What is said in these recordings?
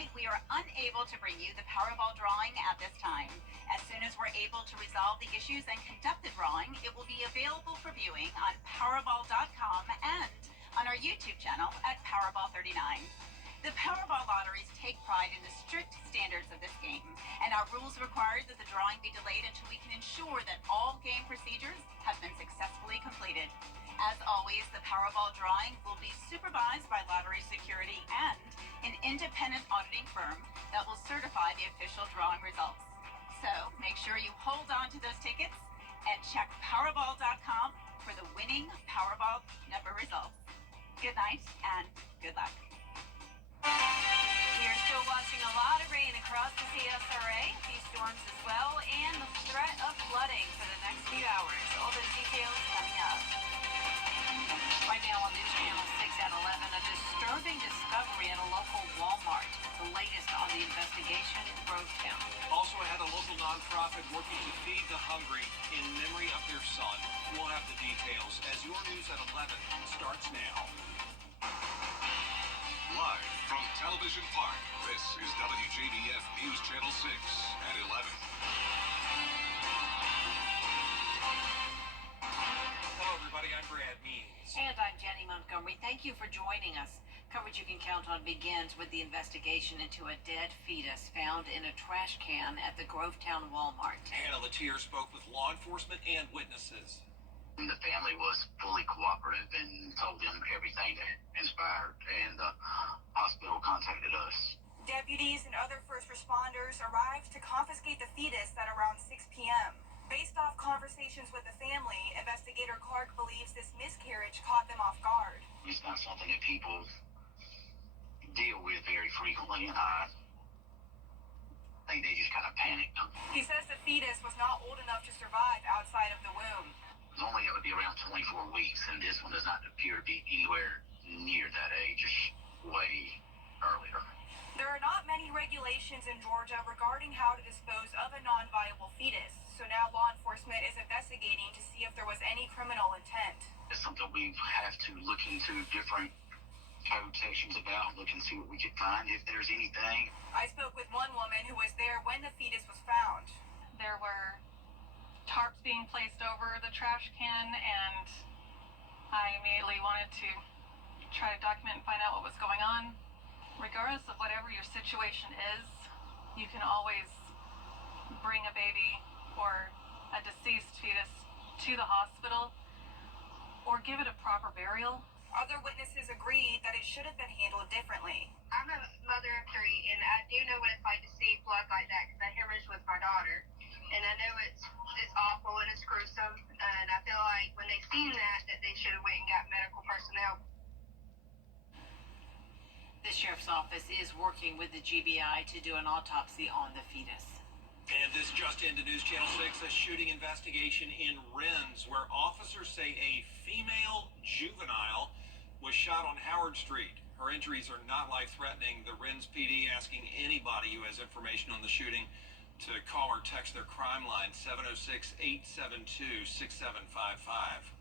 tonight, we are unable to bring you the Powerball drawing at this time. As soon as we're able to resolve the issues and conduct the drawing, it will be available for viewing on Powerball.com and on our YouTube channel at Powerball 39. The Powerball lotteries take pride in the strict standards of this game, and our rules require that the drawing be delayed until we can ensure that all game procedures have been successfully completed. As always, the Powerball drawing will be supervised by lottery security and an independent auditing firm that will certify the official drawing results. So make sure you hold on to those tickets and check Powerball.com for the winning Powerball number results. Good night and good luck. We are still watching a lot of rain across the CSRA, a few storms as well, and the threat of flooding for the next few hours. All those details coming up. Right now on News Channel 6 at 11, a disturbing discovery at a local Walmart. The latest on the investigation in Grovetown. Also ahead, a local nonprofit working to feed the hungry in memory of their son. We'll have the details as your news at 11 starts now. Live from Television Park, this is WJBF News Channel 6 at 11. Hello, everybody. I'm Brad Means. And I'm Jenny Montgomery. Thank you for joining us. Coverage you can count on begins with the investigation into a dead fetus found in a trash can at the Grovetown Walmart. Hannah Latier spoke with law enforcement and witnesses. The family was fully cooperative and told them everything that inspired, and the hospital contacted us. Deputies and other first responders arrived to confiscate the fetus at around 6 p.m. Based off conversations with the family, investigator Clark believes this miscarriage caught them off guard. It's not something that people deal with very frequently, and I think they just kind of panicked. He says the fetus was not old enough to survive outside of the womb. Normally it would be around 24 weeks, and this one does not appear to be anywhere near that age, just way earlier. There are not many regulations in Georgia regarding how to dispose of a non-viable fetus, so now law enforcement is investigating to see if there was any criminal intent. It's something we have to look into different code sections about, look and see what we could find, if there's anything. I spoke with one woman who was there when the fetus was found. There were tarps being placed over the trash can, and I immediately wanted to try to document and find out what was going on. Regardless of whatever your situation is, you can always bring a baby or a deceased fetus to the hospital or give it a proper burial. Other witnesses agreed that it should have been handled differently. I'm a mother of 3, and I do know what it's like to see blood like that because I hemorrhaged with my daughter. And I know it's awful and it's gruesome, and I feel like when they seen that they should have went and got medical personnel. The sheriff's office is working with the GBI to do an autopsy on the fetus. And this just into News Channel 6, a shooting investigation in Rennes, where officers say a female juvenile was shot on Howard Street. Her injuries are not life-threatening. The Rennes PD asking anybody who has information on the shooting to call or text their crime line, 706-872-6755.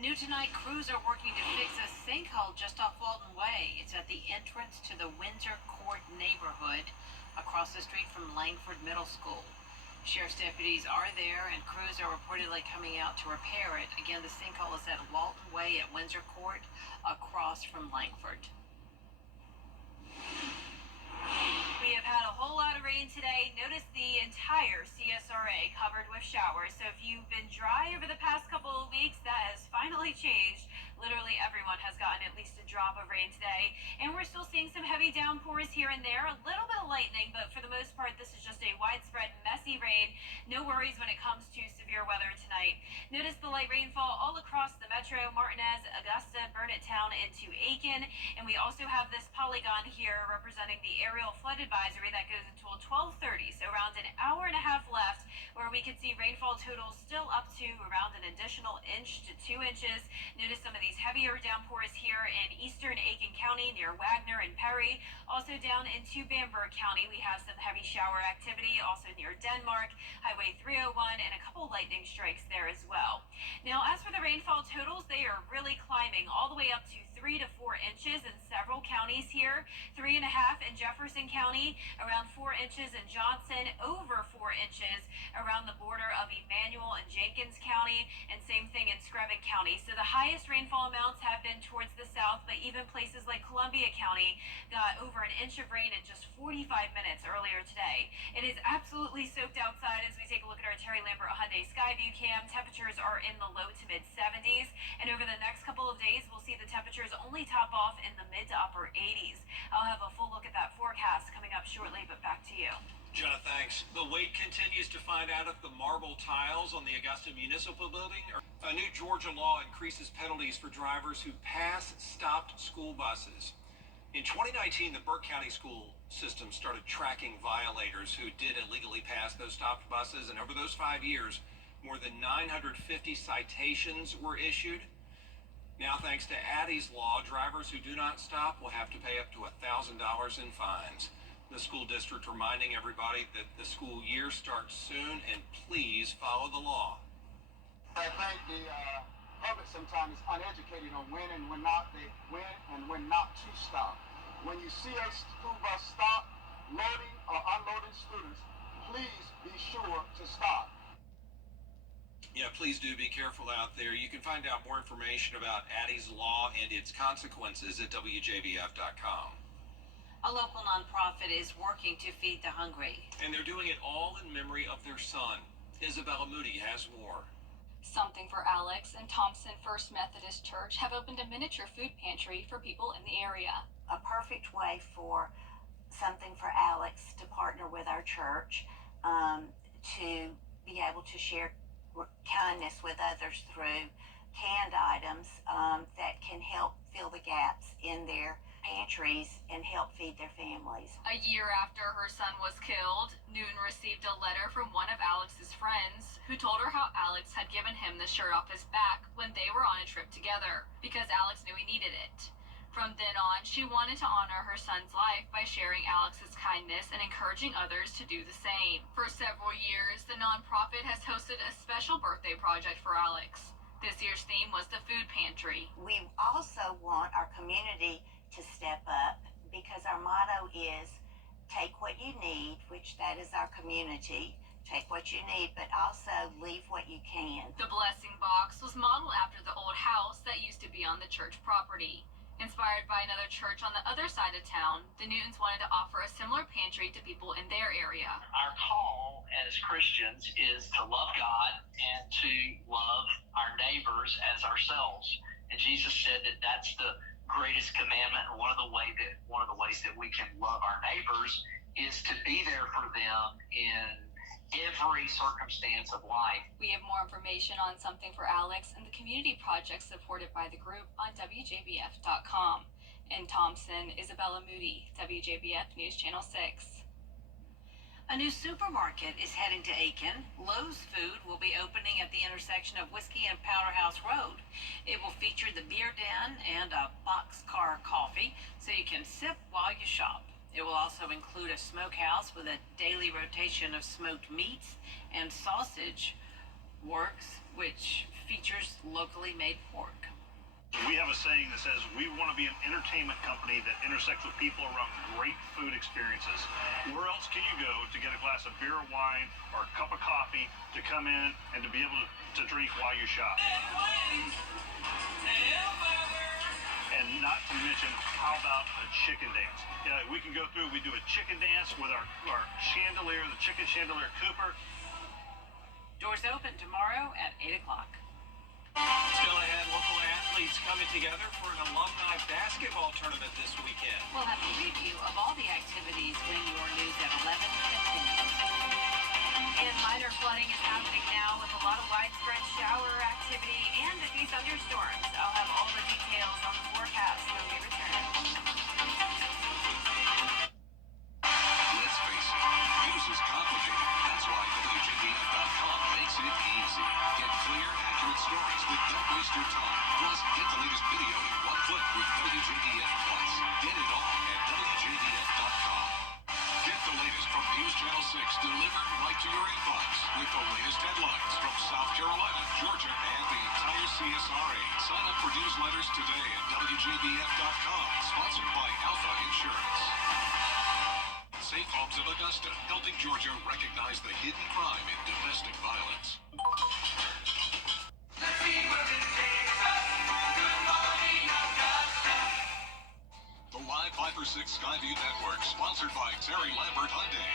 New tonight, crews are working to fix a sinkhole just off Walton Way. It's at the entrance to the Windsor Court neighborhood across the street from Langford Middle School. Sheriff's deputies are there, and crews are reportedly coming out to repair it. Again, the sinkhole is at Walton Way at Windsor Court across from Langford. We have had a whole lot of rain today. Notice the entire CSRA covered with showers. So if you've been dry over the past couple of weeks, that has finally changed. Literally everyone has gotten at least a drop of rain today. And we're still seeing some heavy downpours here and there. A little bit of lightning, but for the most part, this is just a widespread messy rain. No worries when it comes to severe weather tonight. Notice the light rainfall all across the metro, Martinez, Augusta, Burnett-Town, into Aiken. And we also have this polygon here representing the aerial flood advisory that goes until 12:30. So around an hour and a half left, where we we could see rainfall totals still up to around an additional inch to 2 inches. Notice some of these heavier downpours here in eastern Aiken County near Wagner and Perry. Also down into Bamberg County, we have some heavy shower activity, also near Denmark, Highway 301, and a couple lightning strikes there as well. Now, as for the rainfall totals, they are really climbing all the way up to 3 to 4 inches in several counties here. 3.5 in Jefferson County, around 4 inches in Johnson, over 4 inches around the border of Emmanuel and Jenkins County, and same thing in Screven County. So the highest rainfall amounts have been towards the south, but even places like Columbia County got over an inch of rain in just 45 minutes earlier today. It is absolutely soaked outside as we take a look at our Terry Lambert Hyundai Skyview cam. Temperatures are in the low to mid 70s, and over the next couple of days, we'll see the temperatures only top off in the mid to upper 80s. I'll have a full look at that forecast coming up shortly, but back to you. Jenna, thanks. The wait continues to find out if the marble tiles on the Augusta Municipal Building are... A new Georgia law increases penalties for drivers who pass stopped school buses. In 2019, the Burke County school system started tracking violators who did illegally pass those stopped buses, and over those 5 years, more than 950 citations were issued. Now, thanks to Addie's law, drivers who do not stop will have to pay up to $1,000 in fines. The school district reminding everybody that the school year starts soon, and please follow the law. I think the public sometimes is uneducated on when and when not to stop. When you see a school bus stop loading or unloading students, please be sure to stop. Yeah, please do be careful out there. You can find out more information about Addie's Law and its consequences at WJBF.com. A local nonprofit is working to feed the hungry. And they're doing it all in memory of their son. Isabella Moody has more. Something for Alex and Thompson First Methodist Church have opened a miniature food pantry for people in the area. A perfect way for Something for Alex to partner with our church to be able to share kindness with others through canned items that can help fill the gaps in their pantries and help feed their families. A year after her son was killed, Newton received a letter from one of Alex's friends who told her how Alex had given him the shirt off his back when they were on a trip together because Alex knew he needed it. From then on, she wanted to honor her son's life by sharing Alex's kindness and encouraging others to do the same. For several years, the nonprofit has hosted a special birthday project for Alex. This year's theme was the food pantry. We also want our community to step up because our motto is take what you need, which that is our community. Take what you need, but also leave what you can. The blessing box was modeled after the old house that used to be on the church property. Inspired by another church on the other side of town, the Newtons wanted to offer a similar pantry to people in their area. Our call as Christians is to love God and to love our neighbors as ourselves. And Jesus said that that's the greatest commandment, and one of the ways that we can love our neighbors is to be there for them in every circumstance of life. We have more information on Something for Alex and the community project supported by the group on WJBF.com. In Thompson, Isabella Moody, WJBF News Channel 6. A new supermarket is heading to Aiken. Lowe's Food will be opening at the intersection of Whiskey and Powderhouse Road. It will feature the beer den and a boxcar coffee, so you can sip while you shop. It will also include a smokehouse with a daily rotation of smoked meats, and Sausage Works, which features locally made pork. We have a saying that says we want to be an entertainment company that intersects with people around great food experiences. Where else can you go to get a glass of beer or wine or a cup of coffee to come in and to be able to drink while you shop? And not to mention, how about a chicken dance? Yeah, we can go through, we do a chicken dance with our chandelier, the chicken chandelier Cooper. Doors open tomorrow at 8 o'clock. Still ahead, local athletes coming together for an alumni basketball tournament this weekend. We'll have a review of all the activities when your news at 11 continues. And minor flooding is happening now with a lot of widespread shower activity and a few thunderstorms. I'll have all the details on the forecast when we return. Let's face it, news is complicated. That's why WJBF.com waste your time. Plus, get the latest video in one click with WJBF Plus. Get it all at WJBF.com. Get the latest from News Channel 6 delivered right to your inbox with the latest headlines from South Carolina, Georgia, and the entire CSRA. Sign up for newsletters today at WJBF.com. Sponsored by Alpha Insurance. Safe Homes of Augusta, helping Georgia recognize the hidden crime in domestic violence. The Live 5 for 6 Skyview Network, sponsored by Terry Lambert Hyundai.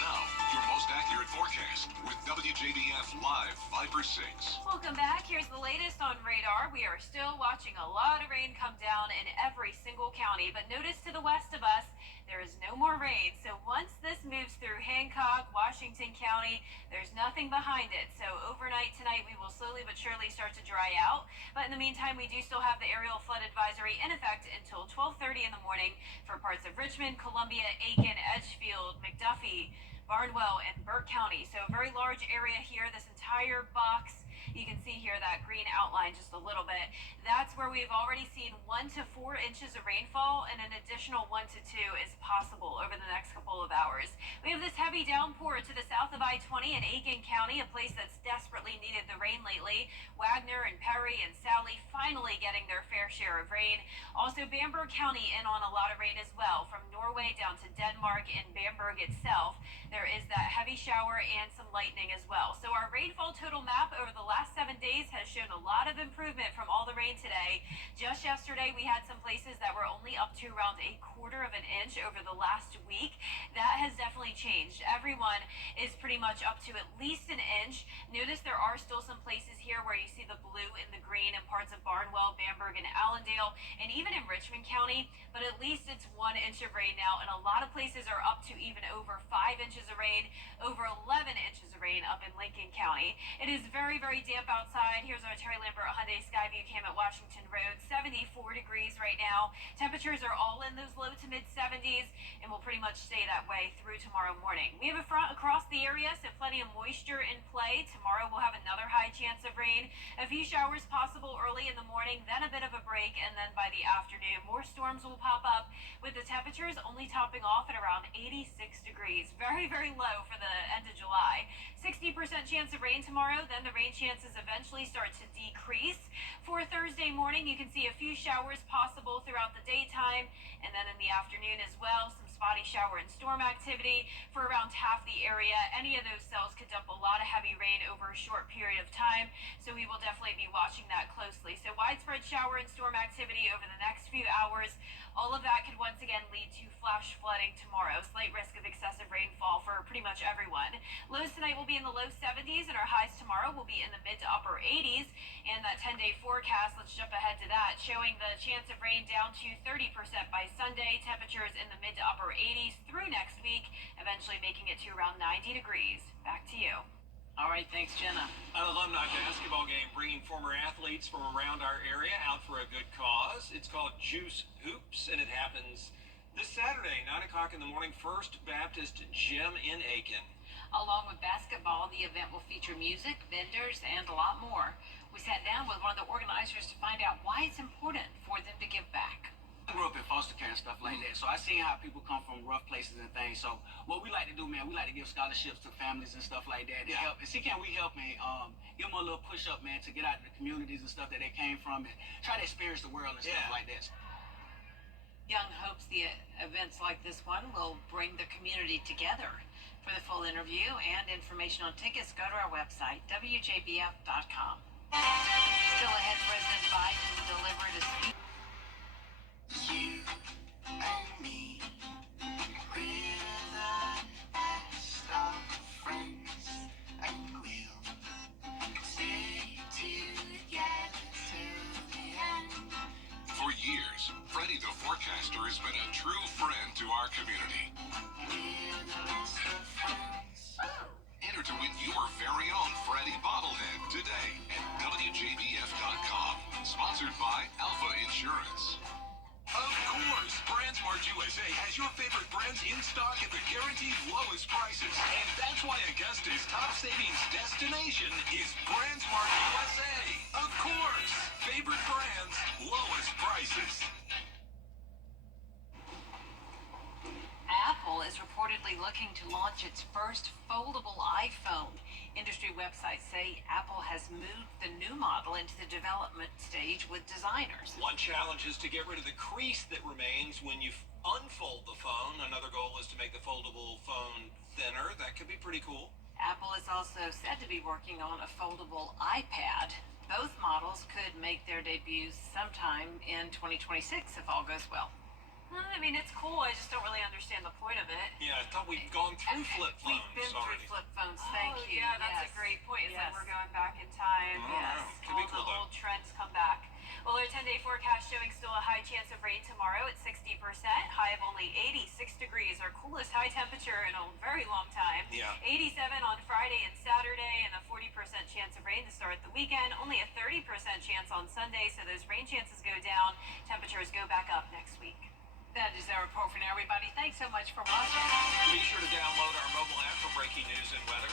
Now, your most accurate forecast with WJBF Live 5 for 6. Welcome back. Here's the latest on radar. We are still watching a lot of rain come down in every single county, but notice to the west of us, there is no more rain. So once this moves through Hancock, Washington County, there's nothing behind it. So overnight tonight, we will slowly but surely start to dry out. But in the meantime, we do still have the aerial flood advisory in effect until 12:30 in the morning for parts of Richmond, Columbia, Aiken, Edgefield, McDuffie, Barnwell, and Burke County. So a very large area here, this entire box. You can see here that green outline just a little bit. That's where we've already seen 1 to 4 inches of rainfall, and an additional 1 to 2 is possible over the next couple of hours. We have this heavy downpour to the south of I-20 in Aiken County, a place that's desperately needed the rain lately. Wagner and Perry and Sally finally getting their fair share of rain. Also, Bamberg County in on a lot of rain as well, from Norway down to Denmark and Bamberg itself. There is that heavy shower and some lightning as well. So our rainfall total map over the last 7 days has shown a lot of improvement from all the rain today. Just yesterday, we had some places that were only up to around 1/4 of an inch over the last week. That has definitely changed. Everyone is pretty much up to at least an inch. Notice there are still some places here where you see the blue and the green in parts of Barnwell, Bamberg, and Allendale, and even in Richmond County, but at least it's 1 inch of rain now, and a lot of places are up to even over 5 inches of rain, over 11 inches of rain up in Lincoln County. It is very, very damp outside. Here's our Terry Lambert Hyundai Skyview cam at Washington Road. 74 degrees right now. Temperatures are all in those low to mid 70s and will pretty much stay that way through tomorrow morning. We have a front across the area, so plenty of moisture in play. Tomorrow we'll have another high chance of rain. A few showers possible early in the morning, then a bit of a break, and then by the afternoon, more storms will pop up with the temperatures only topping off at around 86 degrees. Very, very low for the end of July. 60% chance of rain tomorrow, then the rain chances eventually start to decrease. For Thursday morning, you can see a few showers possible throughout the daytime, and then in the afternoon as well, some spotty shower and storm activity for around half the area. Any of those cells could dump a lot of heavy rain over a short period of time, so we will definitely be watching that closely. So widespread shower and storm activity over the next few hours. All of that could once again lead to flash flooding tomorrow. Slight risk of excessive rainfall for pretty much everyone. Lows tonight will be in the low 70s, and our highs tomorrow will be in the mid to upper 80s. And that 10-day forecast, let's jump ahead to that, showing the chance of rain down to 30% by Sunday. Temperatures in the mid to upper 80s through next week, eventually making it to around 90 degrees. Back to you. All right, thanks, Jenna. An alumni basketball game bringing former athletes from around our area out for a good cause. It's called Juice Hoops, and it happens this Saturday, 9 o'clock in the morning, First Baptist Gym in Aiken. Along with basketball, the event will feature music, vendors, and a lot more. We sat down with one of the organizers to find out why it's important for them to give back. I grew up in foster care and stuff like that, so I seen how people come from rough places and things. So what we like to do, man, we like to give scholarships to families and stuff like that to help. And see, can we help and give them a little push up, man, to get out of the communities and stuff that they came from and try to experience the world and stuff like that. Young hopes the events like this one will bring the community together. For the full interview and information on tickets, go to our website, WJBF.com. Still ahead, President Biden delivered a speech. You and me, we're the best of friends, and we'll stay together till the end. For years, Freddie the Forecaster has been a true friend to our community. We're the best of friends. Enter to win your very own Freddie bobblehead today at WJBF.com. Sponsored by Alpha Insurance. Of course, Brandsmart Smart USA has your favorite brands in stock at the guaranteed lowest prices. And that's why Augusta's top savings destination is BrandSmart USA. Of course, favorite brands, lowest prices. Apple is reportedly looking to launch its first foldable iPhone. Industry websites say Apple has moved the new model into the development stage with designers. One challenge is to get rid of the crease that remains when you unfold the phone. Another goal is to make the foldable phone thinner. That could be pretty cool. Apple is also said to be working on a foldable iPad. Both models could make their debuts sometime in 2026 if all goes well. I mean, it's cool. I just don't really understand the point of it. Yeah, I thought we'd gone through flip phones We've been already. through flip phones, thank you. Yeah, that's Yes. a great point. It's Yes. like we're going back in time. Oh, Yes. yeah. Could be All cool, the though. old trends come back. Well, our 10-day forecast showing still a high chance of rain tomorrow at 60%. High of only 86 degrees. Our coolest high temperature in a very long time. Yeah. 87 on Friday and Saturday, and a 40% chance of rain to start the weekend. Only a 30% chance on Sunday, so those rain chances go down. Temperatures go back up next week. That is our report for now, everybody. Thanks so much for watching. Be sure to download our mobile app for breaking news and weather.